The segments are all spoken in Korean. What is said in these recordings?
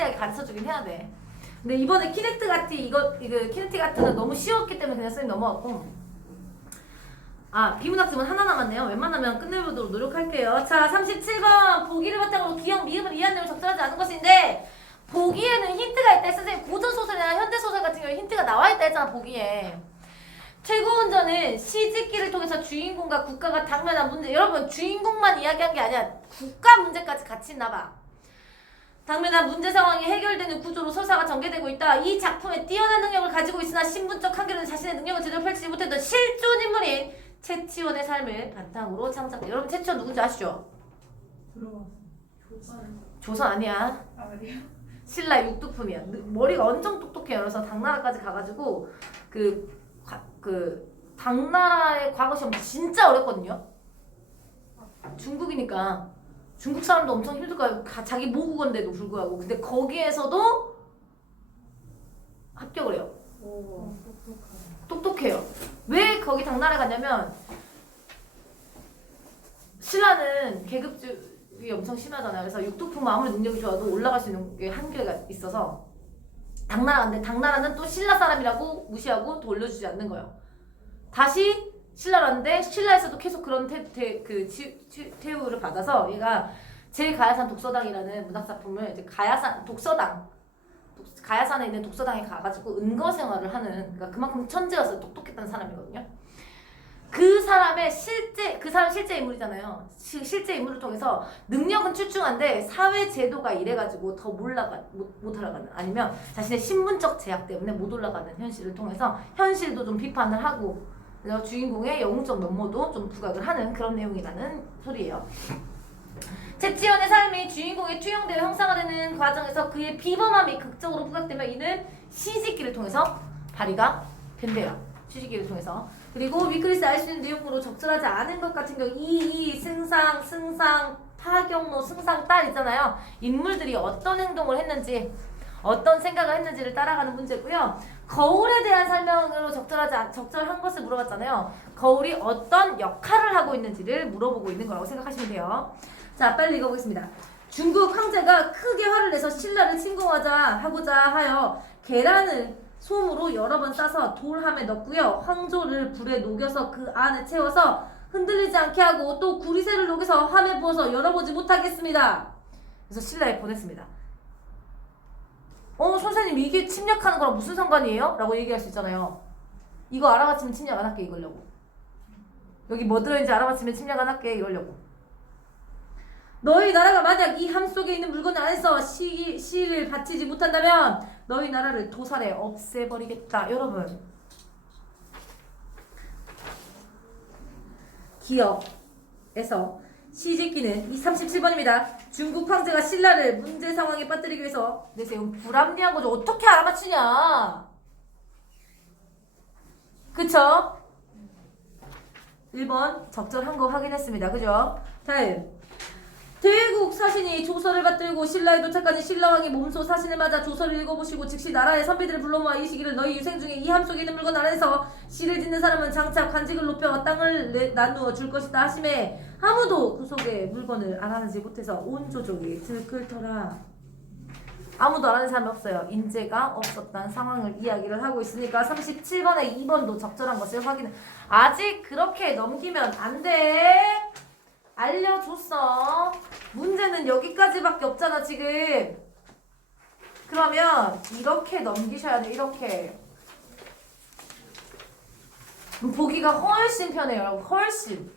상세하게 가르쳐주긴 해야 돼. 근데 이번에 키넥트 아트 이거 키넥틱 아트는 너무 쉬웠기 때문에 그냥 쌤이 넘어갔고. 비문학습은 하나 남았네요. 웬만하면 끝내보도록 노력할게요. 자, 37번. 보기를 바탕으로 기억, 미음을 이해한 내용을 적절하지 않은 것인데 보기에는 힌트가 있다. 선생님 고전소설이나 현대소설 같은 경우에 힌트가 나와있다 했잖아. 보기에. 최고운전은 시집기를 통해서 주인공과 국가가 당면한 문제. 여러분 주인공만 이야기한 게 아니야. 국가 문제까지 같이 있나봐. 당면한 문제 상황이 해결되는 구조로 서사가 전개되고 있다. 이 작품에 뛰어난 능력을 가지고 있으나 신분적 한계로는 자신의 능력을 제대로 펼치지 못했던 실존 인물인 채치원의 삶을 바탕으로 창작돼. 여러분 채치원 누군지 아시죠? 들어봤어. 조선 아니야. 그래요? 신라 육두품이야. 머리가 엄청 똑똑해요. 그래서 당나라까지 가가지고 당나라의 과거 시험 진짜 어렵거든요. 중국이니까 중국 사람도 엄청 힘들 거야. 자기 모국어인데도 불구하고. 근데 거기에서도 합격을 해요. 오. 똑똑해요. 왜 거기 당나라에 갔냐면 신라는 계급주의 엄청 심하잖아요. 그래서 육두품 아무리 능력이 좋아도 올라갈 수 있는 게 한계가 있어서 당나라 갔는데 당나라는 또 신라 사람이라고 무시하고 돌려주지 않는 거예요. 다시 신라로 왔는데 신라에서도 계속 그런 태우를 받아서 얘가 제가야산 독서당이라는 문학작품을 이제 가야산에 있는 독서당에 가가지고 은거 생활을 하는, 그러니까 그만큼 천재였어요. 똑똑했던 사람이거든요. 그 사람 실제 인물이잖아요. 실제 인물을 통해서 능력은 출중한데 사회 제도가 이래가지고 더 못 올라가는, 아니면 자신의 신분적 제약 때문에 못 올라가는 현실을 통해서 현실도 좀 비판을 하고 그래서 주인공의 영웅적 면모도 좀 부각을 하는 그런 내용이라는 소리예요. 채치원의 삶이 주인공의 투영되어 형상화되는 과정에서 그의 비범함이 극적으로 부각되며 이는 시집기를 통해서 발휘가 된대요. 시집기를 통해서. 그리고 위클리스 알 수 있는 내용으로 적절하지 않은 것 같은 경우 승상, 파경로, 승상, 딸 있잖아요. 인물들이 어떤 행동을 했는지 어떤 생각을 했는지를 따라가는 문제고요. 거울에 대한 설명으로 적절한 것을 물어봤잖아요. 거울이 어떤 역할을 하고 있는지를 물어보고 있는 거라고 생각하시면 돼요. 자, 빨리 읽어보겠습니다. 중국 황제가 크게 화를 내서 신라를 침공하고자 하여 계란을 솜으로 여러 번 싸서 돌함에 넣고요. 황조를 불에 녹여서 그 안에 채워서 흔들리지 않게 하고 또 구리새를 녹여서 함에 부어서 열어보지 못하겠습니다. 그래서 신라에 보냈습니다. 선생님 이게 침략하는 거랑 무슨 상관이에요? 라고 얘기할 수 있잖아요. 이거 알아봤으면 침략 안 할게 이러려고. 여기 뭐 들어있는지 알아봤으면 침략 안 할게 이러려고. 너희 나라가 만약 이 함 속에 있는 물건을 안에서 씨를 바치지 못한다면 너희 나라를 도살해 없애버리겠다. 여러분 기업에서 시집기는 37번입니다. 중국 황제가 신라를 문제 상황에 빠뜨리기 위해서 내세운 불합리한 거죠. 어떻게 알아맞추냐. 그쵸? 1번 적절한 거 확인했습니다. 그죠? 다음 대국 사신이 조서를 받들고 신라에 도착하는 신라왕이 몸소 사신을 맞아 조서를 읽어보시고 즉시 나라의 선비들을 불러 모아 이 시기를 너희 유생 중에 이 함 속에 있는 물건 안에서 씨를 짓는 사람은 장차 관직을 높여 땅을 나누어 줄 것이다 하심에 아무도 그 속에 물건을 알아내지 못해서 온 조족이 들끓더라. 아무도 알아낸 사람이 없어요. 인재가 없었다는 상황을 이야기를 하고 있으니까 37번에 2번도 적절한 것을 확인해. 아직 그렇게 넘기면 안 돼. 알려줬어. 문제는 여기까지밖에 없잖아 지금. 그러면 이렇게 넘기셔야 돼. 이렇게. 보기가 훨씬 편해요 여러분. 훨씬.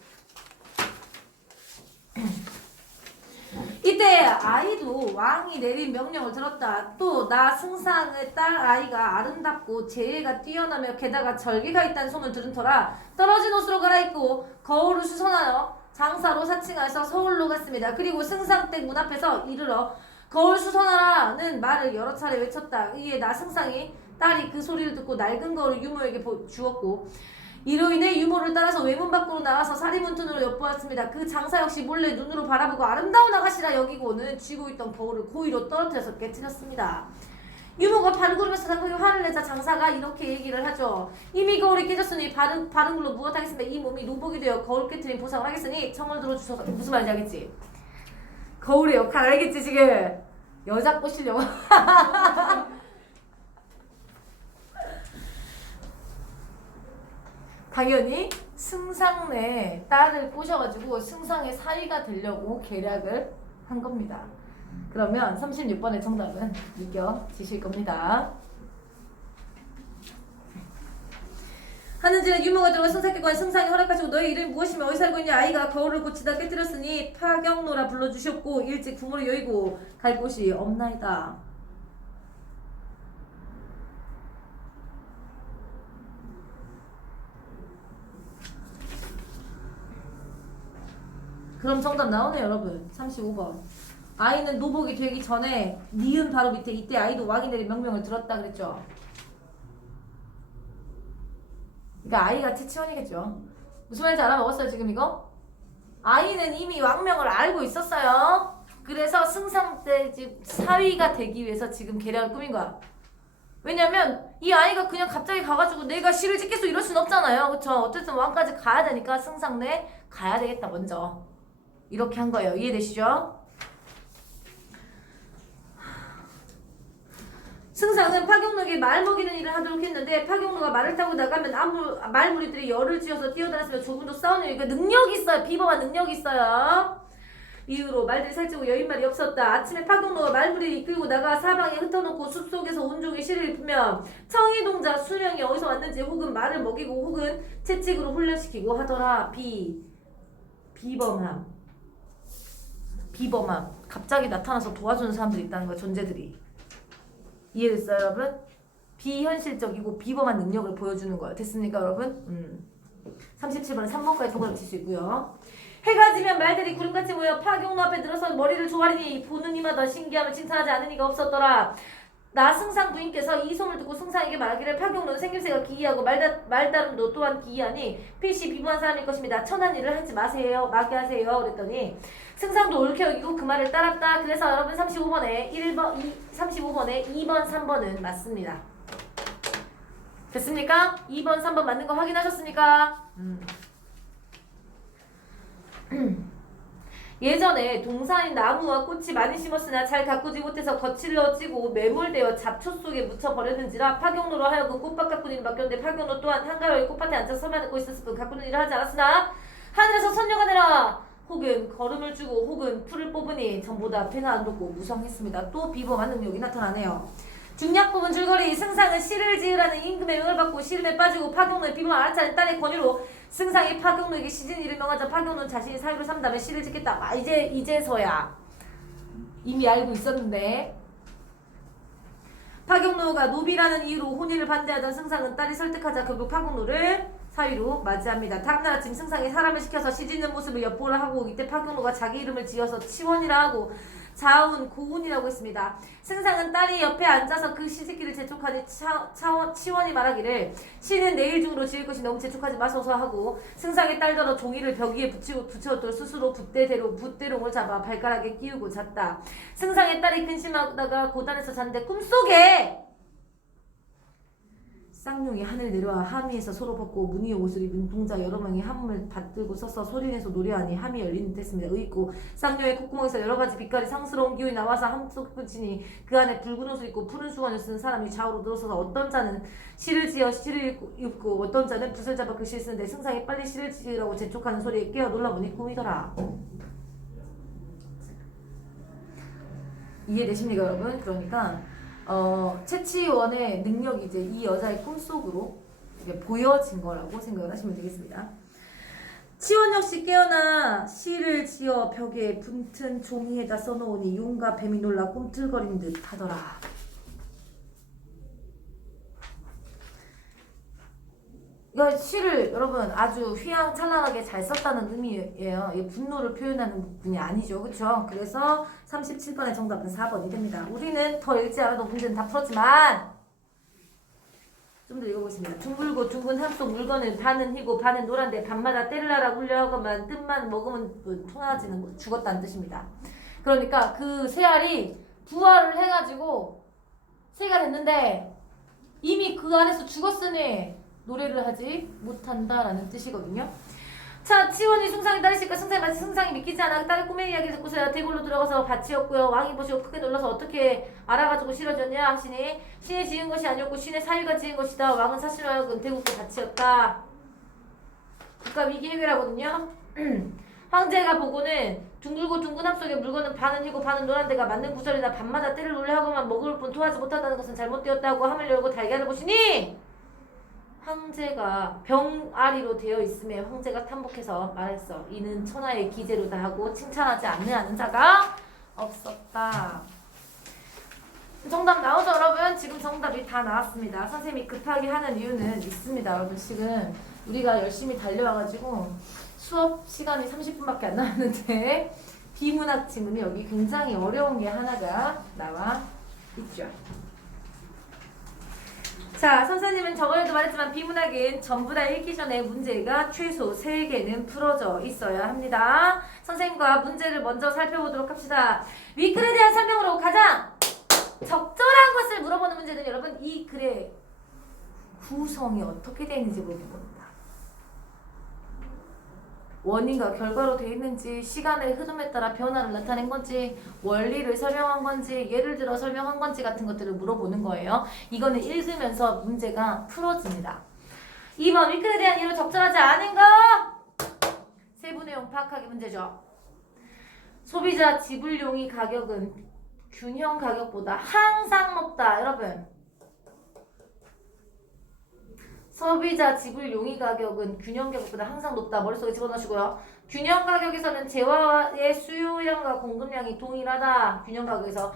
이때 아이도 왕이 내린 명령을 들었다. 또 나 승상의 딸 아이가 아름답고 재해가 뛰어나며 게다가 절개가 있다는 소문을 들은 터라 떨어진 옷으로 갈아입고 거울을 수선하여 장사로 사칭하여서 서울로 갔습니다. 그리고 승상댁 문 앞에서 이르러 거울 수선하라는 말을 여러 차례 외쳤다. 이에 나 승상이 딸이 그 소리를 듣고 낡은 거울을 유모에게 주었고 이로 인해 유모를 따라서 외문 밖으로 나가서 사리문틈으로 엿보았습니다. 그 장사 역시 몰래 눈으로 바라보고 아름다운 아가씨라 여기고는 쥐고 있던 거울을 고의로 떨어뜨려서 깨뜨렸습니다. 유모가 발구르면서 장군이 화를 내자 장사가 이렇게 얘기를 하죠. 이미 거울이 깨졌으니 바른 걸로 무엇하겠습니다. 이 몸이 노복이 되어 거울 깨뜨린 보상을 하겠으니 청을 들어주셔서 무슨 말인지 알겠지? 거울의 역할 알겠지 지금? 여자 꼬시려고. 당연히 승상네 딸을 꼬셔가지고 승상의 사위가 되려고 계략을 한 겁니다. 그러면 36번의 정답은 느껴지실 겁니다. 하는지는 유모가 들어가 승사께관 승상이 허락하시고 너의 이름이 무엇이며 어디 살고 있냐. 아이가 거울을 고치다 깨뜨렸으니 파경노라 불러주셨고 일찍 부모를 여의고 갈 곳이 없나이다. 그럼 정답 나오네요 여러분. 35번. 아이는 노복이 되기 전에 니은 바로 밑에 이때 아이도 왕이 명명을 들었다 그랬죠. 그러니까 아이가 채치원이겠죠. 무슨 말인지 알아먹었어요 지금 이거? 아이는 이미 왕명을 알고 있었어요. 그래서 승상 때 지금 사위가 되기 위해서 지금 계략을 꾸민 거야. 왜냐면 이 아이가 그냥 갑자기 가가지고 내가 시를 짓겠어 이럴 순 없잖아요. 그쵸? 어쨌든 왕까지 가야 되니까 승상내 가야 되겠다 먼저. 이렇게 한 거예요. 이해되시죠? 승상은 파경록에 말 먹이는 일을 하도록 했는데 파경록가 말을 타고 나가면 말무리들이 열을 지어서 뛰어다녔으며 조금도 싸우는 일. 그러니까 능력이 있어요. 비범한 능력이 있어요. 이후로 말들이 살찌고 여인말이 없었다. 아침에 파경록가 말무리를 이끌고 나가 사방에 흩어놓고 숲속에서 온종일 시를 읽으며 청이동자 수령이 어디서 왔는지 혹은 말을 먹이고 혹은 채찍으로 훈련시키고 하더라. 비범함. 갑자기 나타나서 도와주는 사람들이 있다는 거야. 존재들이. 이해됐어요 여러분? 비현실적이고 비범한 능력을 보여주는 거예요. 됐습니까 여러분? 37번은 3번까지 정답을 칠 수 있고요. 해가 지면 말들이 구름같이 모여 파경로 앞에 들어서 머리를 조아리니 보는 이마다 신기함을 칭찬하지 않은 이가 없었더라. 나 승상 부인께서 이 소문을 듣고 승상에게 말하기를 파경로는 생김새가 기이하고 말다름도 또한 기이하니 필시 비무한 사람일 것입니다. 천한 일을 하지 마세요. 마게 하세요. 그랬더니 승상도 옳게 여기고 그 말을 따랐다. 그래서 여러분 35번에 2번, 3번은 맞습니다. 됐습니까? 2번, 3번 맞는 거 확인하셨습니까? 예전에 동산인 나무와 꽃이 많이 심었으나 잘 가꾸지 못해서 거칠러 찌고 매몰되어 잡초 속에 묻혀버렸는지라 파경로로 하여금 꽃밭 가꾸는 일을 맡겼는데 파경로 또한 한가로이 꽃밭에 앉아서 설만 듣고 있었을 뿐 가꾸는 일을 하지 않았으나 하늘에서 선녀가 내라 혹은 걸음을 주고 혹은 풀을 뽑으니 전보다 배가 안 돋고 무성했습니다. 또 비범한 능력이 나타나네요. 중약부분 줄거리 승상은 시를 지으라는 임금의 명을 받고 시름에 빠지고 파경로의 비범을 알아차린 딸의 권유로 승상이 파경로에게 시진 이를 명하자 파경로는 자신이 사유를 삼다며 시를 짓겠다. 이제서야 이미 알고 있었는데 파경로가 노비라는 이유로 혼인을 반대하던 승상은 딸이 설득하자 결국 파경로를 사위로 맞이합니다. 다음날 아침 승상이 사람을 시켜서 시 짓는 모습을 엿보라 하고 이때 파경로가 자기 이름을 지어서 치원이라 하고 자운 고운이라고 했습니다. 승상은 딸이 옆에 앉아서 그 시집기를 재촉하니 치원이 말하기를 시는 내일 중으로 지을 것이 너무 재촉하지 마소서 하고 승상의 딸더러 종이를 벽 위에 붙여뒀더니 스스로 붓대롱을 잡아 발가락에 끼우고 잤다. 승상의 딸이 근심하다가 고단에서 잤는데 꿈속에 쌍용이 하늘 내려와 함위에서 소로 벗고 무늬의 옷을 입은 동자 여러 명이 함을 받들고 서서 소리내서 노래하니 함이 열리는 듯했습니다. 의있고 쌍용의 콧구멍에서 여러 가지 빛깔이 상스러운 기운이 나와서 함속 붙이니 그 안에 붉은 옷을 입고 푸른 수건을 쓴 사람이 좌우로 늘어서서 어떤 자는 시를 지어 시를 읽고 어떤 자는 붓을 잡아 글씨를 쓰는데 승상이 빨리 시를 지으라고 재촉하는 소리에 깨어 놀라보니 꿈이더라. 이해되십니까 여러분? 그러니까 채치원의 능력이 이제 이 여자의 꿈속으로 이제 보여진 거라고 생각을 하시면 되겠습니다. 치원 역시 깨어나 시를 지어 벽에 붙은 종이에다 써놓으니 용과 뱀이 놀라 꿈틀거리는 듯 하더라. 이거 시를 여러분 아주 휘황찬란하게 잘 썼다는 의미예요. 이 분노를 표현하는 분이 아니죠. 그쵸? 그래서 37번의 정답은 4번이 됩니다. 우리는 더 읽지 않아도 문제는 다 풀었지만 좀 더 읽어보겠습니다. 둥글고 둥근 함속 물건은 반은 희고 반은 노란데 밤마다 때를나라 울려가만 뜸만 먹으면 통하지는 죽었다는 뜻입니다. 그러니까 그 새알이 부화를 해가지고 새가 됐는데 이미 그 안에서 죽었으니 노래를 하지 못한다라는 뜻이거든요. 자, 치원이 숭상이 딸이니까 숭상이 마치 숭상이 믿기지 않아 딸의 꿈의 이야기를 듣고서야 대궐로 들어가서 밭이었고요. 왕이 보시고 크게 놀라서 어떻게 알아가지고 싫어졌냐 하시니 신이 지은 것이 아니었고 신의 사위가 지은 것이다. 왕은 사실하여금 대국의 밭이었다. 국가 위기 해결하거든요. 황제가 보고는 둥글고 둥근함 속에 물건은 반은 희고 반은 노란 데가 맞는 구절이나 밤마다 때를 놀래하고만 먹을 뿐 토하지 못한다는 것은 잘못되었다고 함을 열고 달걀을 보시니 황제가 병아리로 되어 있음에 황제가 탐복해서 말했어. 이는 천하의 기재로다 하고 칭찬하지 않는 자가 없었다. 정답 나오죠 여러분? 지금 정답이 다 나왔습니다. 선생님이 급하게 하는 이유는 있습니다. 여러분 지금 우리가 열심히 달려와가지고 수업 시간이 30분밖에 안 남았는데 비문학 지문이 여기 굉장히 어려운 게 하나가 나와 있죠. 자, 선생님은 저번에도 말했지만 비문학은 전부 다 읽기 전에 문제가 최소 3개는 풀어져 있어야 합니다. 선생님과 문제를 먼저 살펴보도록 합시다. 윗글에 대한 설명으로 가장 적절한 것을 물어보는 문제는 여러분 이 글의 구성이 어떻게 되어 있는지 물어보는 겁니다. 원인과 결과로 되어 있는지, 시간의 흐름에 따라 변화를 나타낸 건지, 원리를 설명한 건지, 예를 들어 설명한 건지 같은 것들을 물어보는 거예요. 이거는 읽으면서 문제가 풀어집니다. 2번 윗글에 대한 이유로 적절하지 않은 거! 세부 내용 파악하기 문제죠. 소비자 지불용이 가격은 균형 가격보다 항상 높다. 여러분 소비자 지불 용이 가격은 균형 가격보다 항상 높다. 머릿속에 집어넣으시고요. 균형 가격에서는 재화의 수요량과 공급량이 동일하다. 균형 가격에서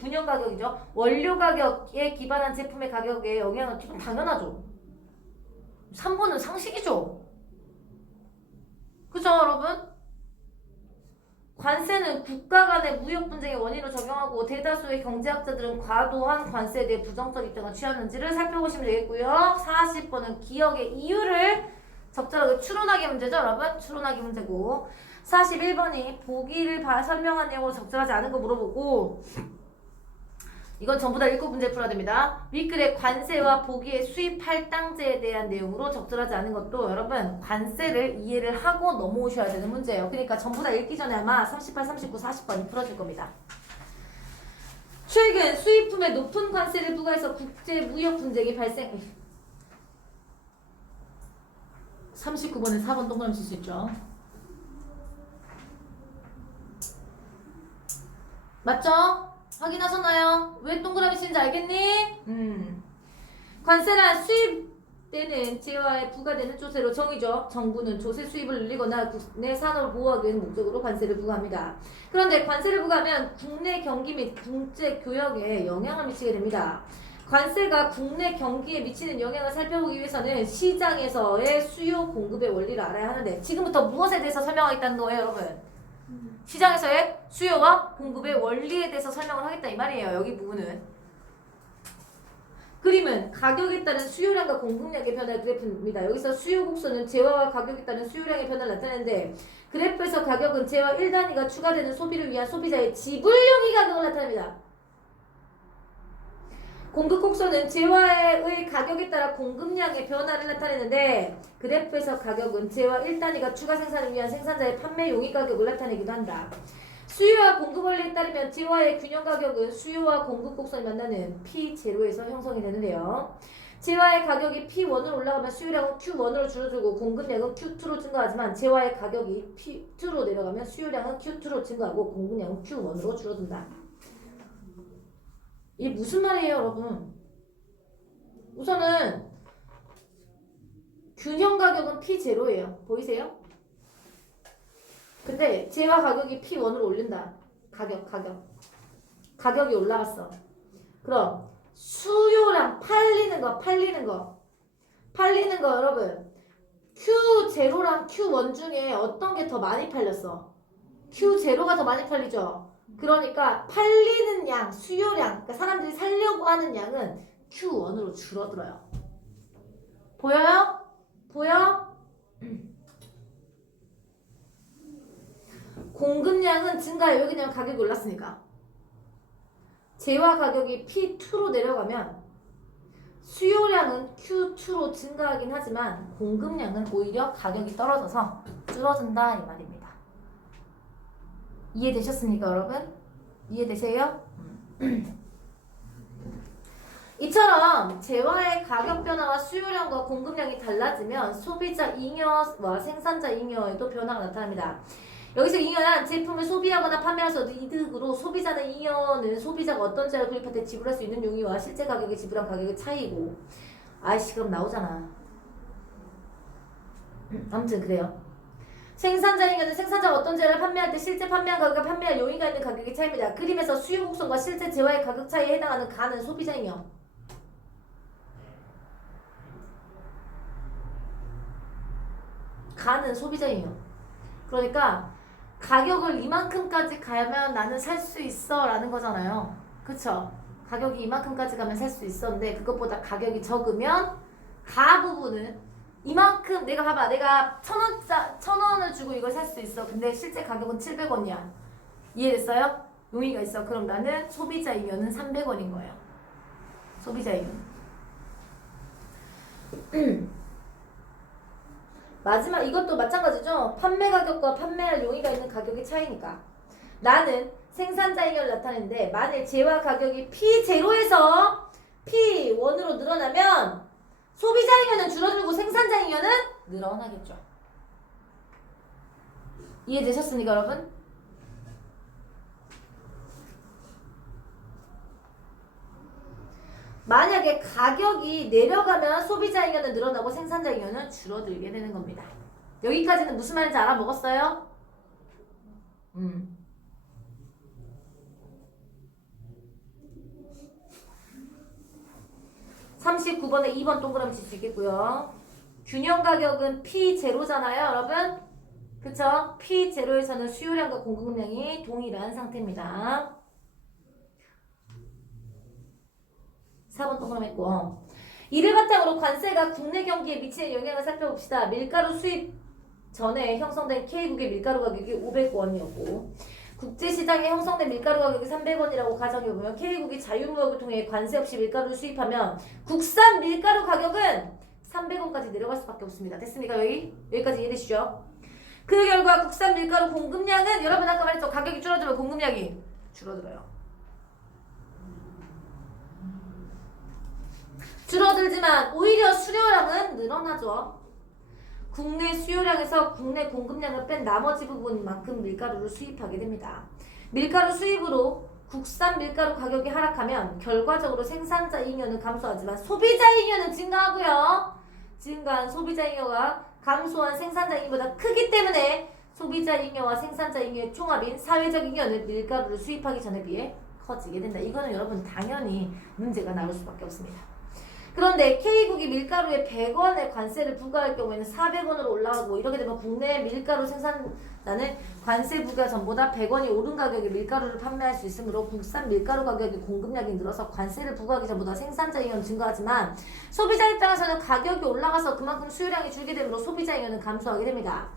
균형 가격이죠. 원료 가격에 기반한 제품의 가격에 영향을 주면 당연하죠. 3번은 상식이죠. 그죠 여러분? 관세는 국가 간의 무역 분쟁의 원인으로 적용하고 대다수의 경제학자들은 과도한 관세에 대해 부정적 입장을 취하는지를 살펴보시면 되겠고요. 40번은 기억의 이유를 적절하게 추론하기 문제죠, 여러분? 추론하기 문제고 41번이 보기를 설명한 내용으로 적절하지 않은 거 물어보고 이건 전부 다 읽고 문제 풀어야 됩니다. 윗글의 관세와 보기의 수입 할당제에 대한 내용으로 적절하지 않은 것도 여러분 관세를 이해를 하고 넘어오셔야 되는 문제예요. 그러니까 전부 다 읽기 전에 아마 38, 39, 40번이 풀어질 겁니다. 최근 수입품에 높은 관세를 부과해서 국제 무역 분쟁이 발생 39번에 4번 동그라미 칠 수 있죠. 맞죠? 확인하셨나요? 왜 동그라미 치는지 알겠니? 관세란 수입 때는 재화에 부과되는 조세로 정의죠. 정부는 조세 수입을 늘리거나 국내 산업을 보호하기 위한 목적으로 관세를 부과합니다. 그런데 관세를 부과하면 국내 경기 및 국제 교역에 영향을 미치게 됩니다. 관세가 국내 경기에 미치는 영향을 살펴보기 위해서는 시장에서의 수요 공급의 원리를 알아야 하는데 지금부터 무엇에 대해서 설명하겠다는 거예요, 여러분? 시장에서의 수요와 공급의 원리에 대해서 설명을 하겠다 이 말이에요. 여기 부분은. 그림은 가격에 따른 수요량과 공급량의 변화의 그래프입니다. 여기서 수요 곡선은 재화와 가격에 따른 수요량의 변화를 나타내는데 그래프에서 가격은 재화 1단위가 추가되는 소비를 위한 소비자의 지불용이 가격을 나타냅니다. 공급 곡선은 재화의 가격에 따라 공급량의 변화를 나타내는데 그래프에서 가격은 재화 1단위가 추가 생산을 위한 생산자의 판매 용의 가격을 나타내기도 한다. 수요와 공급 원리에 따르면 재화의 균형 가격은 수요와 공급 곡선이 만나는 P0에서 형성이 되는데요. 재화의 가격이 P1으로 올라가면 수요량은 Q1으로 줄어들고 공급량은 Q2로 증가하지만 재화의 가격이 P2로 내려가면 수요량은 Q2로 증가하고 공급량은 Q1으로 줄어든다. 이게 무슨 말이에요, 여러분? 우선은 균형 가격은 P0예요. 보이세요? 근데 재화 가격이 P1으로 올린다. 가격이 올라갔어. 그럼 수요랑 팔리는 거 여러분 Q0랑 Q1 중에 어떤 게 더 많이 팔렸어? Q0가 더 많이 팔리죠? 그러니까 팔리는 양, 수요량, 그러니까 사람들이 살려고 하는 양은 Q1으로 줄어들어요. 보여요? 보여? 공급량은 증가해요. 왜냐면 가격이 올랐으니까. 재화 가격이 P2로 내려가면 수요량은 Q2로 증가하긴 하지만 공급량은 오히려 가격이 떨어져서 줄어든다 이 말입니다. 이해되셨습니까 여러분? 이해되세요? 이처럼 재화의 가격 변화와 수요량과 공급량이 달라지면 소비자 잉여와 생산자 잉여에도 변화가 나타납니다. 여기서 잉여란 제품을 소비하거나 판매해서 이득으로 소비자는 잉여는 소비자가 어떤 재를 구입할 때 지불할 수 있는 용의와 실제 가격에 지불한 가격의 차이고 아이씨 그럼 나오잖아. 아무튼 그래요. 생산자 잉여는 생산자가 어떤 재를 판매할 때 실제 판매한 가격과 판매할 용의가 있는 가격의 차이입니다. 그림에서 수요 곡선과 실제 재화의 가격 차이에 해당하는 가는 소비자 잉여. 가는 소비자잉여. 그러니까 가격을 이만큼까지 가면 나는 살 수 있어 라는 거잖아요. 그쵸? 가격이 이만큼까지 가면 살 수 있었는데 그것보다 가격이 적으면 가 부분은 이만큼 내가 봐봐 내가 1,000원을 주고 이걸 살 수 있어. 근데 실제 가격은 700원이야. 이해됐어요? 용의가 있어. 그럼 나는 소비자 잉여는 300원인 거예요. 소비자 잉여. 마지막 이것도 마찬가지죠. 판매 가격과 판매할 용의가 있는 가격의 차이니까 나는 생산자 잉여를 나타내는데 만일 재화 가격이 P0에서 P1으로 늘어나면 소비자 잉여는 줄어들고 생산자 잉여는 늘어나겠죠. 이해되셨습니까 여러분? 만약에 가격이 내려가면 소비자 잉여는 늘어나고 생산자 잉여는 줄어들게 되는 겁니다. 여기까지는 무슨 말인지 알아먹었어요? 39번에 2번 동그라미 칠 수 있겠고요. 균형 가격은 P0잖아요 여러분. 그쵸? P0에서는 수요량과 공급량이 동일한 상태입니다. 4번 동그라미 있고 이를 바탕으로 관세가 국내 경기에 미치는 영향을 살펴봅시다. 밀가루 수입 전에 형성된 K국의 밀가루 가격이 500원이었고 국제시장에 형성된 밀가루 가격이 300원이라고 가정해보면 K국이 자유무역을 통해 관세 없이 밀가루를 수입하면 국산 밀가루 가격은 300원까지 내려갈 수밖에 없습니다. 됐습니까? 여기까지 이해되시죠? 그 결과 국산 밀가루 공급량은 여러분 아까 말했죠. 가격이 줄어들면 공급량이 줄어들어요. 줄어들지만 오히려 수요량은 늘어나죠. 국내 수요량에서 국내 공급량을 뺀 나머지 부분만큼 밀가루를 수입하게 됩니다. 밀가루 수입으로 국산 밀가루 가격이 하락하면 결과적으로 생산자 잉여는 감소하지만 소비자 잉여는 증가하고요. 증가한 소비자 잉여가 감소한 생산자 잉여보다 크기 때문에 소비자 잉여와 생산자 잉여의 총합인 사회적 잉여는 밀가루를 수입하기 전에 비해 커지게 된다. 이거는 여러분 당연히 문제가 나올 수밖에 없습니다. 그런데 K국이 밀가루에 100원의 관세를 부과할 경우에는 400원으로 올라가고 이렇게 되면 국내 밀가루 생산자는 관세 부과 전보다 100원이 오른 가격에 밀가루를 판매할 수 있으므로 국산 밀가루 가격이 공급량이 늘어서 관세를 부과하기 전보다 생산자 잉여는 증가하지만 소비자 입장에서는 가격이 올라가서 그만큼 수요량이 줄게 되므로 소비자 잉여는 감소하게 됩니다.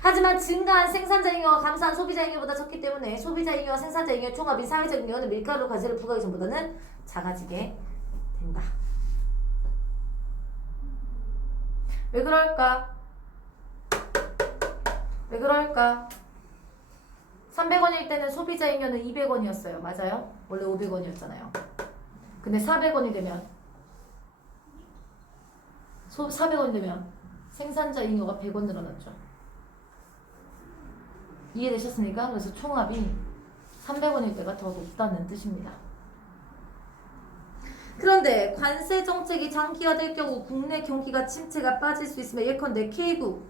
하지만 증가한 생산자 잉여가 감소한 소비자 잉여보다 적기 때문에 소비자 잉여와 생산자 잉여의 총합인 사회적 잉여는 밀가루 관세를 부과하기 전보다는 작아지게 된다. 왜 그럴까? 왜 그럴까? 300원일 때는 소비자 잉여는 200원이었어요. 맞아요? 원래 500원이었잖아요. 근데 400원이 되면 400원이 되면 생산자 잉여가 100원 늘어났죠. 이해되셨습니까? 그래서 총합이 300원일 때가 더 높다는 뜻입니다. 그런데 관세 정책이 장기화될 경우 국내 경기가 침체가 빠질 수 있으며 예컨대 K국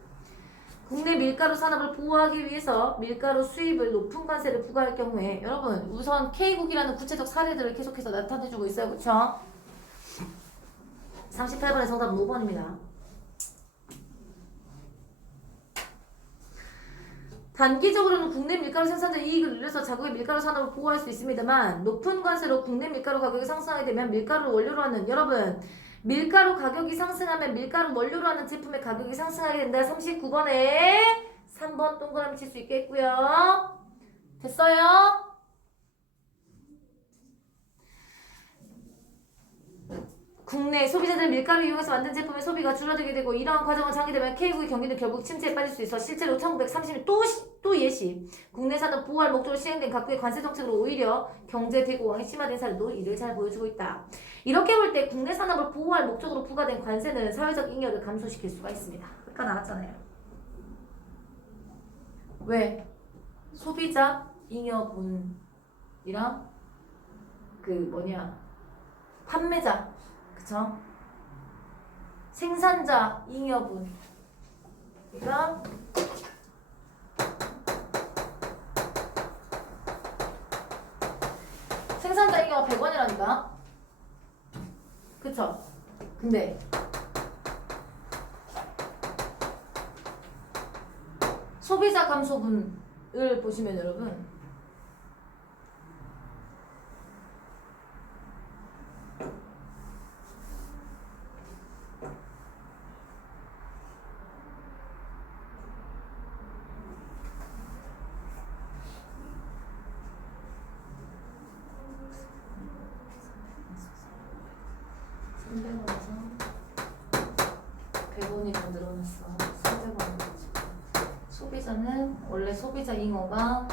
국내 밀가루 산업을 보호하기 위해서 밀가루 수입을 높은 관세를 부과할 경우에 여러분 우선 K국이라는 구체적 사례들을 계속해서 나타내주고 있어요. 그렇죠? 38번의 정답은 5번입니다. 단기적으로는 국내 밀가루 생산자 이익을 늘려서 자국의 밀가루 산업을 보호할 수 있습니다만 높은 관세로 국내 밀가루 가격이 상승하게 되면 밀가루를 원료로 하는 여러분 밀가루 가격이 상승하면 밀가루 원료로 하는 제품의 가격이 상승하게 된다. 39번에 3번 동그라미 칠 수 있겠고요. 됐어요? 국내 소비자들은 밀가루 이용해서 만든 제품의 소비가 줄어들게 되고 이러한 과정은 장기되면 K국의 경기는 결국 침체에 빠질 수 있어 실제로 1930년 또 예시 국내산업 보호할 목적으로 시행된 각국의 관세 정책으로 오히려 경제 대공황이 심화된 사례도 이를 잘 보여주고 있다. 이렇게 볼 때 국내 산업을 보호할 목적으로 부과된 관세는 사회적 잉여를 감소시킬 수가 있습니다. 아까 나왔잖아요. 왜? 소비자 잉여분이랑 판매자, 그쵸? 생산자 잉여분. 그러니까 생산자 잉여가 100원이라니까. 그쵸? 근데 소비자 감소분을 보시면 여러분 소비자는 원래 소비자 잉어가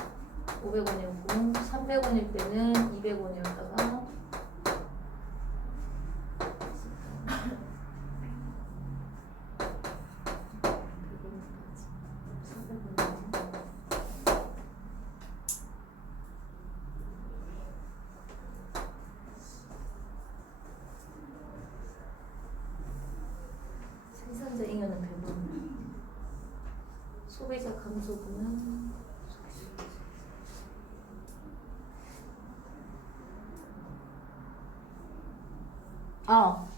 500원이었고 300원일 때는 200원이었다가 생산자 잉여는 100원 소비자 감소분은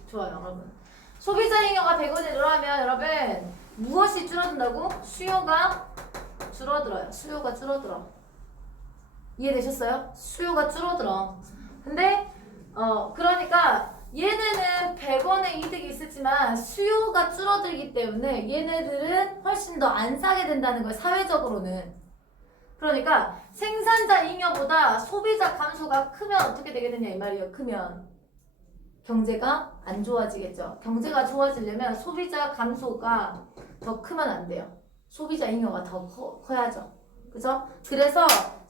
좋아요 여러분. 소비자 잉여가 100원에 늘어나면 여러분 무엇이 줄어든다고? 수요가 줄어들어요. 수요가 줄어들어. 이해되셨어요? 수요가 줄어들어. 근데 그러니까 얘네는 100원의 이득이 있었지만 수요가 줄어들기 때문에 얘네들은 훨씬 더 안 사게 된다는 거예요. 사회적으로는. 그러니까 생산자 잉여보다 소비자 감소가 크면 어떻게 되게 되냐 이 말이에요. 크면 경제가 안 좋아지겠죠. 경제가 좋아지려면 소비자 감소가 더 크면 안 돼요. 소비자 잉여가 더 커야죠. 그죠? 그래서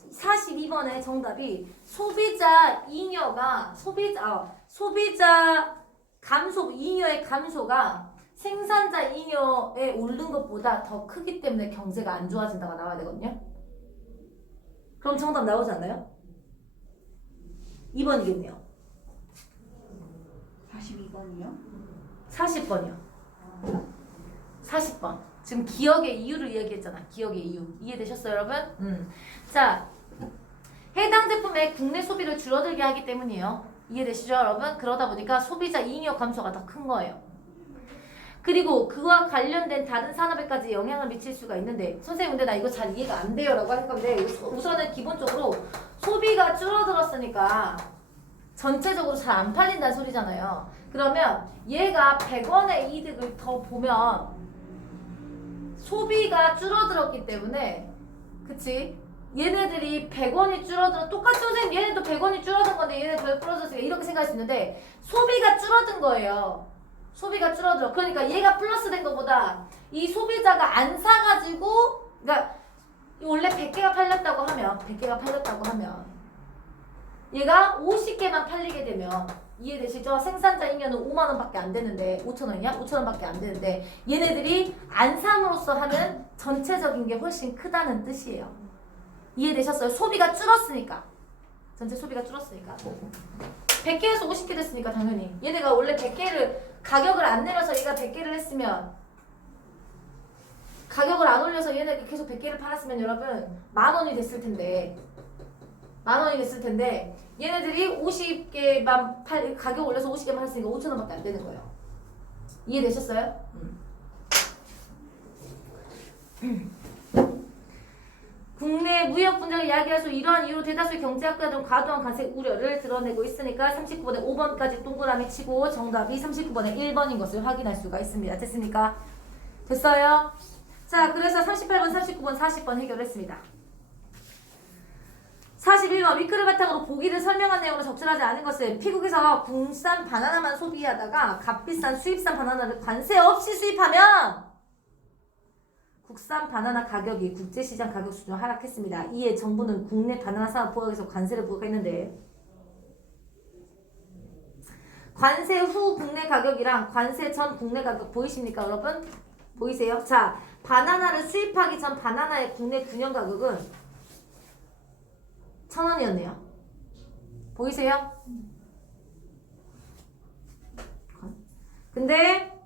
42번의 정답이 소비자 잉여가 소비자 감소 잉여의 감소가 생산자 잉여에 오른 것보다 더 크기 때문에 경제가 안 좋아진다가 나와야 되거든요. 그럼 정답 나오지 않나요? 2번이겠네요. 42번이요? 40번이요. 40번. 지금 기억의 이유를 이야기했잖아. 기억의 이유. 이해되셨어요, 여러분? 자, 해당 제품의 국내 소비를 줄어들게 하기 때문이에요. 이해되시죠, 여러분? 그러다 보니까 소비자 잉여 감소가 더 큰 거예요. 그리고 그와 관련된 다른 산업에까지 영향을 미칠 수가 있는데 선생님 근데 나 이거 잘 이해가 안 돼요 라고 할 건데 우선은 기본적으로 소비가 줄어들었으니까 전체적으로 잘 안 팔린다는 소리잖아요. 그러면 얘가 100원의 이득을 더 보면 소비가 줄어들었기 때문에 그치? 얘네들이 100원이 줄어들어 똑같이 선생님 얘네도 100원이 줄어든 건데 얘네 덜 플러스였으니까 이렇게 생각할 수 있는데 소비가 줄어든 거예요. 소비가 줄어들어. 그러니까 얘가 플러스 된 것보다 이 소비자가 안 사가지고 그러니까 원래 100개가 팔렸다고 하면 얘가 50개만 팔리게 되면 이해되시죠? 생산자 잉여는 5만 원밖에 안 되는데 5천 원이야? 5천 원밖에 안 되는데 얘네들이 안 삼으로써 하는 전체적인 게 훨씬 크다는 뜻이에요. 이해되셨어요? 소비가 줄었으니까. 전체 소비가 줄었으니까. 100개에서 50개 됐으니까 당연히. 얘네가 원래 100개를 가격을 안 내려서 얘가 100개를 했으면 가격을 안 올려서 얘네가 계속 100개를 팔았으면 여러분 만 원이 됐을 텐데 얘네들이 50개만 가격 올려서 50개만 했으니까 5천 원밖에 안 되는 거예요. 이해되셨어요? 국내 무역 분쟁을 이야기할 수 이러한 이유로 대다수의 경제학자들은 과도한 관세 우려를 드러내고 있으니까 39번에 5번까지 동그라미 치고 정답이 39번에 1번인 것을 확인할 수가 있습니다. 됐습니까? 됐어요? 자, 그래서 38번, 39번, 40번 해결했습니다. 41번 위크를 바탕으로 보기를 설명한 내용으로 적절하지 않은 것은 피국에서 국산 바나나만 소비하다가 값비싼 수입산 바나나를 관세 없이 수입하면 국산 바나나 가격이 국제시장 가격 수준 하락했습니다. 이에 정부는 국내 바나나 사업 부각에서 관세를 부과했는데 관세 후 국내 가격이랑 관세 전 국내 가격 보이십니까 여러분? 보이세요? 자, 바나나를 수입하기 전 바나나의 국내 균형 가격은 1,000원이었네요. 보이세요? 근데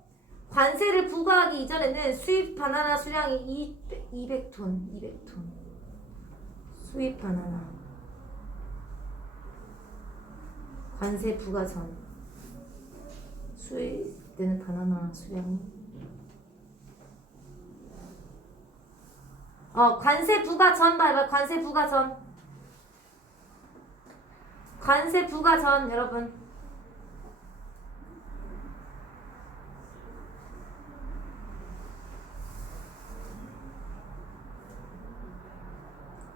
관세를 부과하기 이전에는 수입 바나나 수량이 200톤. 수입 바나나. 관세 부과 전. 수입되는 바나나 수량이. 관세 부과 전 봐봐. 관세 부과 전. 관세 부과 전 여러분.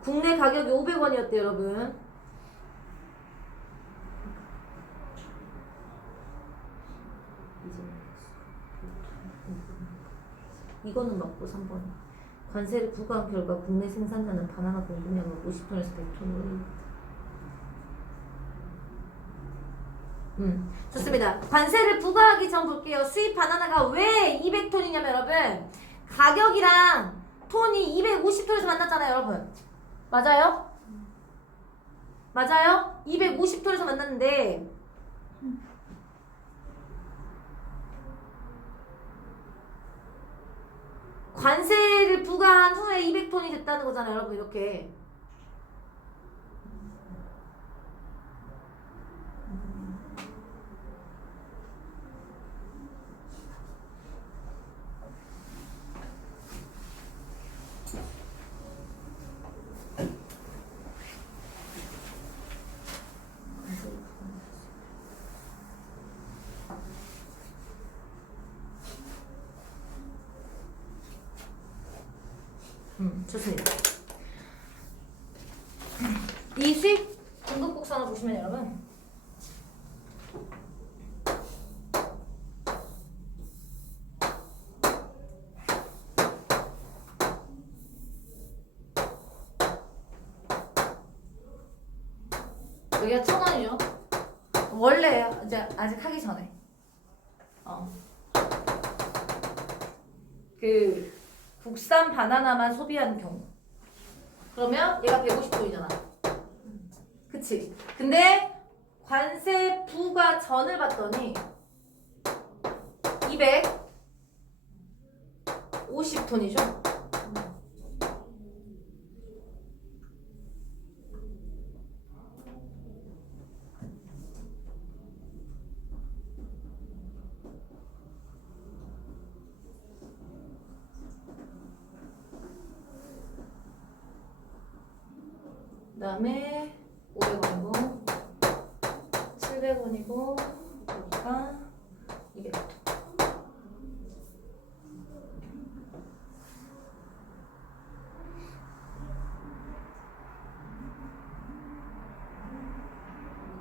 국내 가격이 500원이었대요 여러분. 이거는 맞고 3번. 관세를 부과한 결과 국내 생산자는 바나나 공급량을 50톤에서 100톤으로. 좋습니다. 관세를 부과하기 전 볼게요. 수입 바나나가 왜 200톤이냐면 여러분 가격이랑 톤이 250톤에서 만났잖아요 여러분. 맞아요? 맞아요? 250톤에서 만났는데 관세를 부과한 후에 200톤이 됐다는 거잖아요 여러분. 이렇게 좋습니다. 이 수입 공급 곡선을 보시면 여러분 여기가 1,000원이죠. 원래 이제 아직 하기 전에 그 국산 바나나만 소비하는 경우 그러면 얘가 150돈이잖아. 그치? 근데 관세 부과 전을 봤더니 250톤이죠. 그 다음에 500원이고 700원이고 여기가 200원.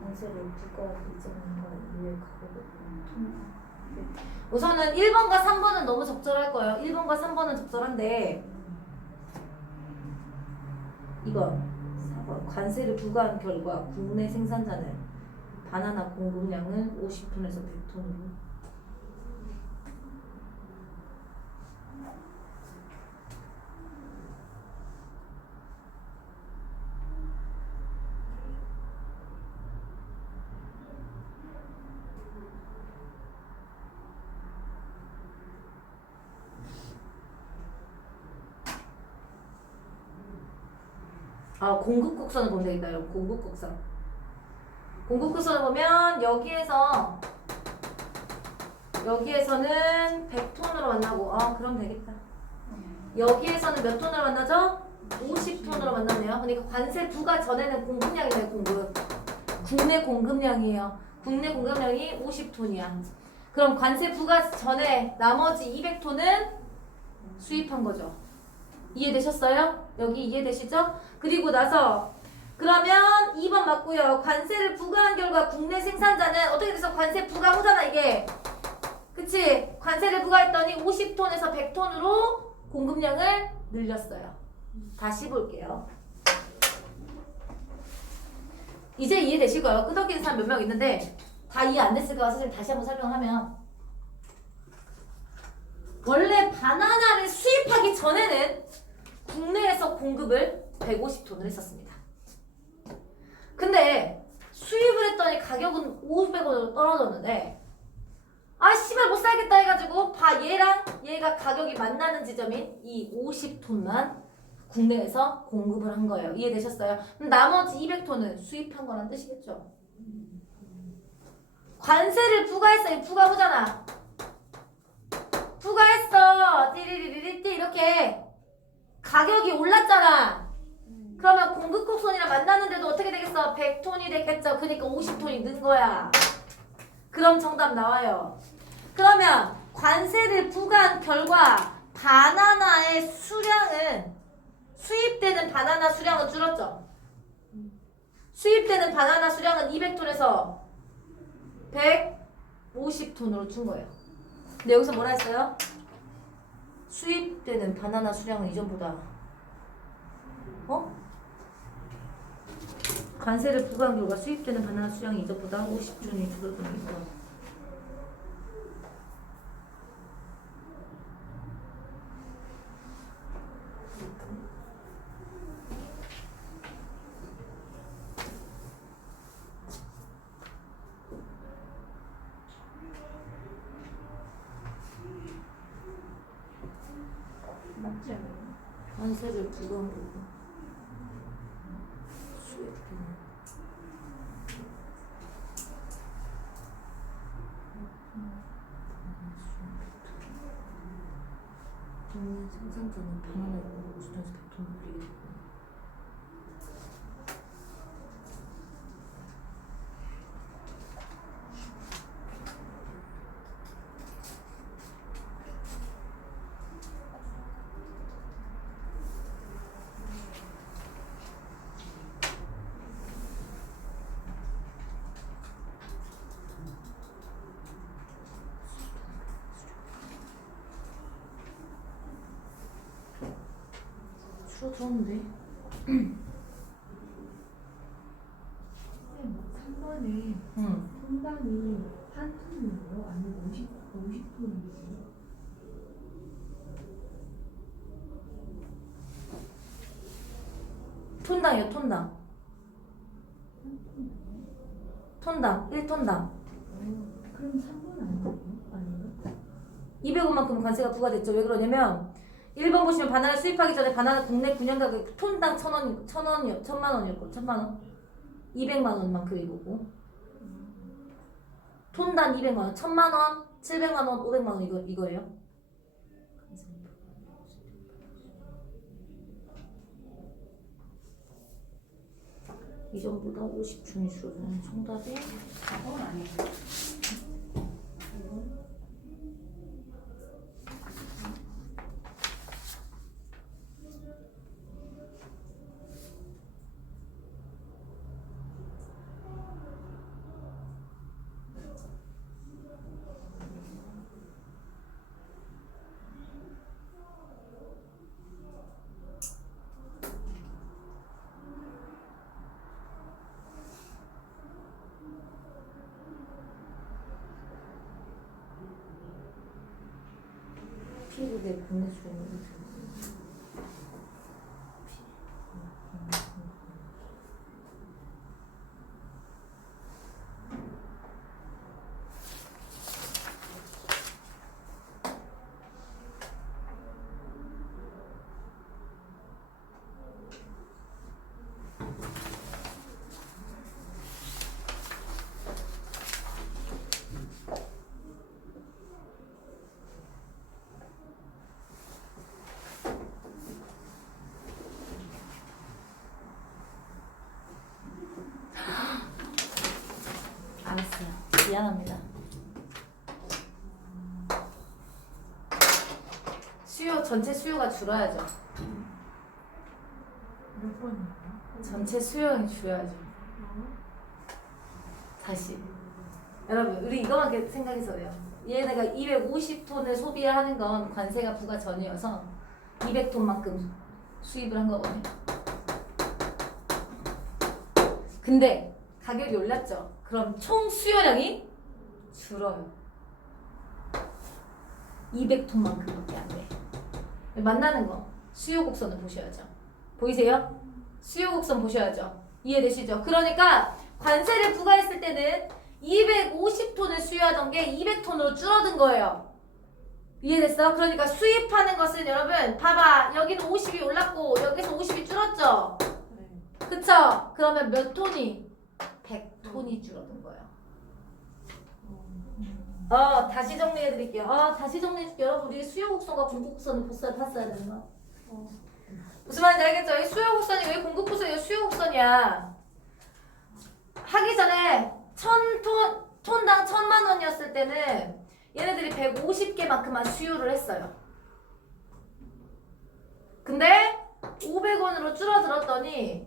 관세를 부과하기 이전과 이후의 가격을 우선은 1번과 3번은 너무 적절할 거예요. 1번과 3번은 적절한데 이거 관세를 부과한 결과 국내 생산자는 바나나 공급량을 50톤에서 100톤으로 공급 곡선을 보면 되겠다. 여러분. 공급 곡선. 공급 곡선을 보면 여기에서는 100톤으로 만나고 그럼 되겠다. 여기에서는 몇 톤으로 만나죠? 50톤으로 만났네요. 그러니까 관세 부과 전에는 공급량이네요. 공급. 국내 공급량이에요. 국내 공급량이 50톤이야. 그럼 관세 부과 전에 나머지 200톤은 수입한 거죠. 이해되셨어요? 여기 이해되시죠? 그리고 나서 그러면 2번 맞고요. 관세를 부과한 결과 국내 생산자는 어떻게 돼서 관세 부과하잖아 이게. 그치? 관세를 부과했더니 50톤에서 100톤으로 공급량을 늘렸어요. 다시 볼게요. 이제 이해되실 거예요. 끄덕이는 사람 몇 명 있는데 다 이해 안 됐을까 봐 선생님 다시 한번 설명하면, 원래 바나나를 수입하기 전에는 국내에서 공급을 150톤을 했었습니다. 근데 수입을 했더니 가격은 500원으로 떨어졌는데 아 씨발 못 살겠다 해가지고 얘랑 얘가 가격이 만나는 지점인 이 50톤만 국내에서 공급을 한 거예요. 이해되셨어요? 그럼 나머지 200톤은 수입한 거란 뜻이겠죠? 관세를 부과했어요. 부과하잖아. 부과했어. 띠리리리띠 이렇게 가격이 올랐잖아. 그러면 공급 곡선이랑 만나는데도 어떻게 되겠어? 100톤이 되겠죠. 그러니까 50톤이 는 거야. 그럼 정답 나와요. 그러면 관세를 부과한 결과 바나나의 수량은, 수입되는 바나나 수량은 줄었죠. 수입되는 바나나 수량은 200톤에서 150톤으로 준 거예요. 근데 여기서 뭐라 했어요? 수입되는 바나나 수량은 이전보다 관세를 부과한 결과 수입되는 바나나 수량이 이전보다 50톤이 줄어드니까 맞지 않아요? 관세를 부과한 결과 수입되는 국내 생산자는 바나나를 50톤에서 100톤을 늘리게 되고 줄어들었는데? 쌤, 3번에 응. 분당이 한 톤이에요? 아니면 50톤이에요? 톤당이요, 톤당. 톤당, 1톤당. 그럼 3번 아니에요? 아니에요? 200원만큼 관세가 부과됐죠. 왜 그러냐면 1번 보시면 바나나 수입하기 전에 바나나 국내 분양 가격 톤당 1,000원이요. 1,000만 원이었고 1,000만 원? 200만 원만큼 이거고. 톤당 200만 원, 1,000만 원, 700만 원, 500만 원 이거예요. 이전보다 50톤이 줄어드는 정답이 4번 아니에요? 피부의 국내 수준이 알았어요. 미안합니다. 수요 전체 수요가 줄어야죠. 몇 번이에요? 전체 수요량이 줄여야죠. 다시. 여러분, 우리 이거만 생각해서 그래요. 얘네가 250톤을 소비하는 건 관세가 부과 전이어서 200톤만큼 수입을 한 거거든요. 근데 가격이 올랐죠. 그럼 총 수요량이 줄어요. 200톤만큼밖에 안 돼. 만나는 거 수요 곡선을 보셔야죠. 보이세요? 수요 곡선 보셔야죠. 이해되시죠? 그러니까 관세를 부과했을 때는 250톤을 수요하던 게 200톤으로 줄어든 거예요. 이해됐어? 그러니까 수입하는 것은 여러분 봐봐, 여기는 50이 올랐고 여기서 50이 줄었죠? 그쵸? 그러면 몇 톤이? 100톤이 줄어든 거예요. 다시 정리해 드릴게요. 다시 정리해 줄게요. 여러분, 우리 수요 곡선과 공급 곡선을 봤어야 되는 거. 무슨 말인지 알겠죠? 이 수요 곡선이 왜 공급 곡선이에요? 수요 곡선이야. 하기 전에 1000톤당 1000만 원이었을 때는 얘네들이 150개만큼만 수요를 했어요. 근데 500원으로 줄어들었더니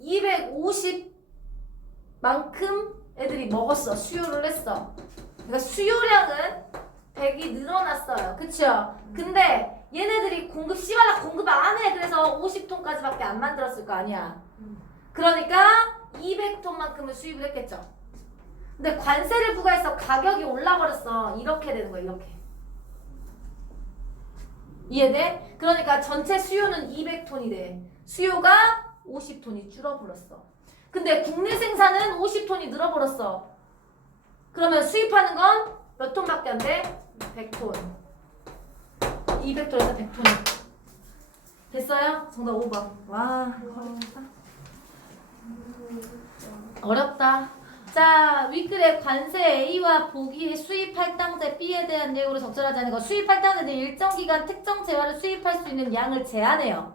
250만큼 애들이 먹었어. 수요를 했어. 그러니까 수요량은 100이 늘어났어요. 그쵸? 근데 얘네들이 씨발라 공급 안 해. 그래서 50톤까지밖에 안 만들었을 거 아니야. 그러니까 200톤만큼을 수입을 했겠죠. 근데 관세를 부과해서 가격이 올라버렸어. 이렇게 되는 거야. 이렇게. 이해돼? 그러니까 전체 수요는 200톤이 돼. 수요가 50톤이 줄어버렸어. 근데 국내 생산은 50톤이 늘어버렸어. 그러면 수입하는 건 몇 톤밖에 안 돼? 100톤. 200톤에서 100톤. 됐어요? 정답 5번. 와, 어렵다. 자, 윗글에 관세 A와 보기의 수입 할당제 B에 대한 내용으로 적절하지 않은 거. 수입 할당제는 일정 기간 특정 재화를 수입할 수 있는 양을 제한해요.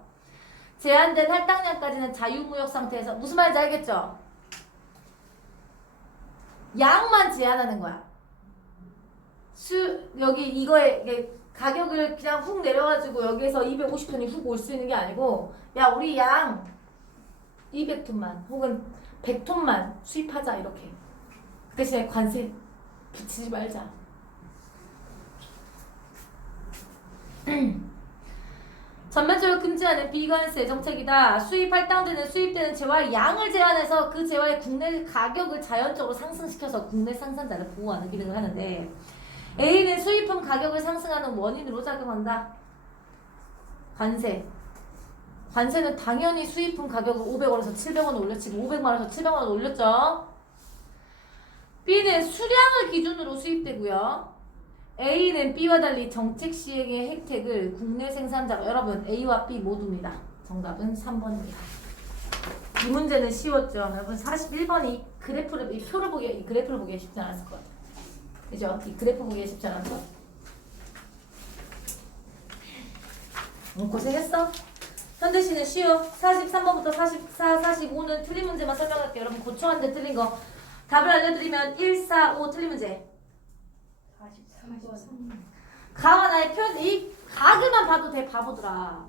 제한된 할당량까지는 자유무역 상태에서. 무슨 말인지 알겠죠? 양만 제한하는 거야. 여기 이거에 가격을 그냥 훅 내려가지고 여기에서 250톤이 훅 올 수 있는 게 아니고, 야, 우리 양 200톤만 혹은 100톤만 수입하자. 이렇게. 그 대신에 관세 붙이지 말자. 전면적으로 금지하는 비관세 정책이다. 수입 할당되는 수입되는 재화의 양을 제한해서 그 재화의 국내 가격을 자연적으로 상승시켜서 국내 생산자를 보호하는 기능을 하는데, A는 수입품 가격을 상승하는 원인으로 작용한다. 관세. 관세는 당연히 수입품 가격을 500원에서 700원 올렸지. 500만원에서 700원 올렸죠. B는 수량을 기준으로 수입되고요. A는 B와 달리 정책 시행의 혜택을 국내 생산자가, 여러분 A와 B 모두입니다. 정답은 3번입니다. 이 문제는 쉬웠죠. 여러분 41번이 이 그래프를 보기 쉽지 않았을 것 같아요. 그죠? 이 그래프 보기 쉽지 않았어? 고생했어? 현대시는 쉬워. 43번부터 44, 45는 틀린 문제만 설명할게요. 여러분 고초한데 틀린 거 답을 알려드리면 1, 4, 5 틀린 문제. 43번. 가와 나의 표현, 이 각을만 봐도 돼. 바보들아.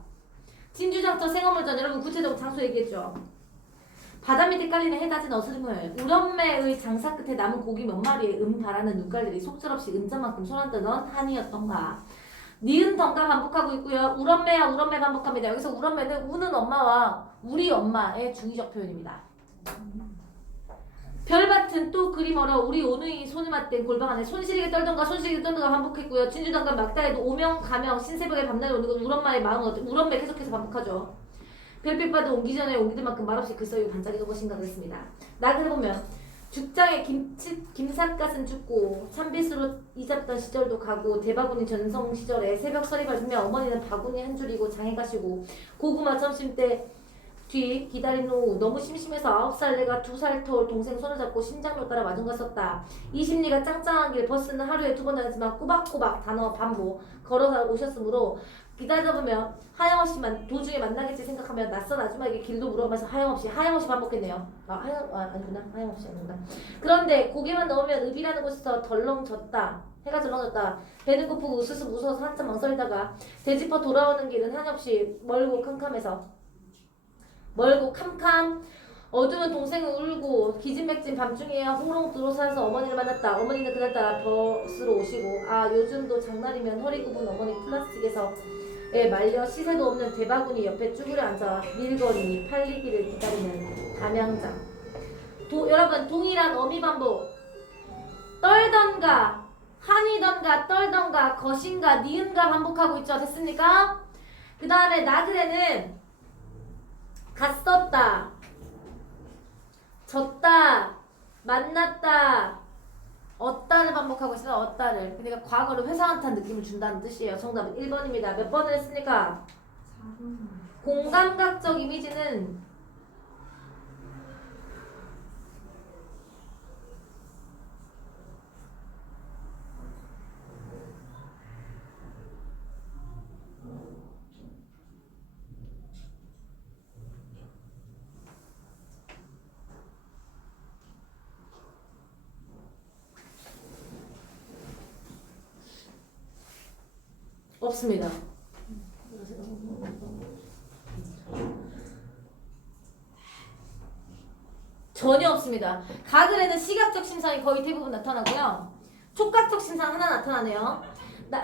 진주장터 생어물전. 여러분 구체적으로 장소 얘기했죠. 바다 밑에 깔리는 해낮은 어스름을 우렁매의 장사 끝에 남은 고기 몇 마리에 바라는 눈깔들이 속절없이 은자만큼 손안 뜨던 한이었던가. 니은 던가 반복하고 있고요. 우렁매야 우렁매 반복합니다. 여기서 우렁매는 우는 엄마와 우리 엄마의 중의적 표현입니다. 별밭은 또 그리 멀어 우리 오누이 손을 맞댄 골방 안에 손시리게 떨던가 손시리게 떨던가 반복했고요. 진주당과 막다에도 오명 가명 신새벽에 밤낮에 오는 건 우렁마의 마음은 어때? 우렁매 계속해서 반복하죠. 별빛 받아 오기 전에 오기들 만큼 말없이 그 써요 반짝이가 무엇인가 그랬습니다. 나그를 보면 죽장에 김삿갓은 죽고 참빗으로 이잡던 시절도 가고 대바구니 전성 시절에 새벽 서리 밟으며 어머니는 바구니 한 줄이고 장에 가시고 고구마 점심 때 뒤 기다린 후 너무 심심해서 9살 내가 2살 터울 동생 손을 잡고 심장로 따라 마중 갔었다. 이 심리가 짱짱한 길 버스는 하루에 2번 다녔지만 꼬박꼬박 단어 반복 걸어서 오셨으므로 기다리다 보면 하염없이만 도중에 만나겠지 생각하며 낯선 아줌마에게 길도 물어봐서 하염없이 반복했네요. 아니구나. 하염없이 아니구나. 그런데 고개만 넣으면 읍이라는 곳에서 덜렁졌다. 해가 덜렁졌다. 배는 고프고 으스스 무서워서 한참 망설이다가 되짚어 돌아오는 길은 한없이 멀고 캄캄해서 멀고 캄캄 어두운 동생은 울고 기진맥진 밤중이야 호롱 들어서서 어머니를 만났다. 어머니는 그날따라 버스로 오시고 아 요즘도 장날이면 허리 굽은 어머니 플라스틱에서 에 말려 시세도 없는 대바구니 옆에 쭈그려 앉아 밀거니 팔리기를 기다리는 담양장. 여러분 동일한 어미 반복. 떨던가 한이던가 떨던가 것인가 니은가 반복하고 있죠. 됐습니까? 그 다음에 나그네는 갔었다 졌다 만났다 얻다를 반복하고 있어요. 얻다를. 그러니까 과거를 회상한 느낌을 준다는 뜻이에요. 정답은 1번입니다. 몇 번을 했습니까? 4번. 공감각적 이미지는 없습니다. 전혀 없습니다. 가글에는 시각적 심상이 거의 대부분 나타나고요. 촉각적 심상 하나 나타나네요.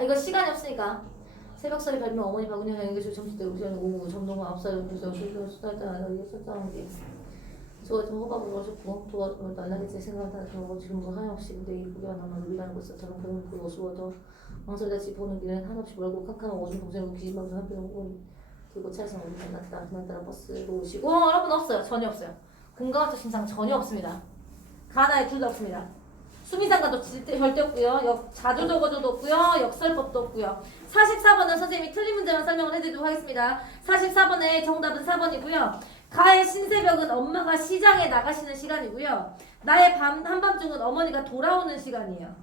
이거 시간이 없으니까. 새벽설이 밝으면 어머니 바구니 향기실 점심때 우시는 오후 점동과 앞살 그래서 수다다 이게 설정한 게 저가 좀 호박을 넣어줬고 도와주면 날라겠지 생각하다 그러고 지금 뭐 하염없이 근데 이쁘게만 남아 위반하고 있어. 저는 그런 그 어수워도 망설여지 보는 길은 한없이 멀고 캄캄한 오줌 동생으로 기진방송 한편에 오고 그리고 차에서 어디 만났다. 그날따라 버스로 오시고 여러분 없어요. 전혀 없어요. 공감학적 심상 전혀 없습니다. 가나에 둘 다 없습니다. 수미상가도 절대 없고요. 자주 적어줘도 없고요. 역설법도 없고요. 44번은 선생님이 틀린 문제만 설명을 해드리도록 하겠습니다. 44번의 정답은 4번이고요. 가의 신새벽은 엄마가 시장에 나가시는 시간이고요. 나의 한밤중은 어머니가 돌아오는 시간이에요.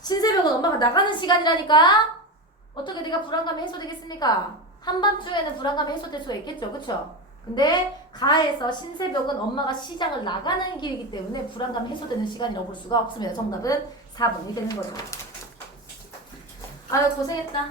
신새벽은 엄마가 나가는 시간이라니까? 어떻게 내가 불안감이 해소되겠습니까? 한밤중에는 불안감이 해소될 수가 있겠죠. 그쵸? 근데 가에서 신새벽은 엄마가 시장을 나가는 길이기 때문에 불안감이 해소되는 시간이라고 볼 수가 없습니다. 정답은 4번이 되는 거죠. 아유 고생했다.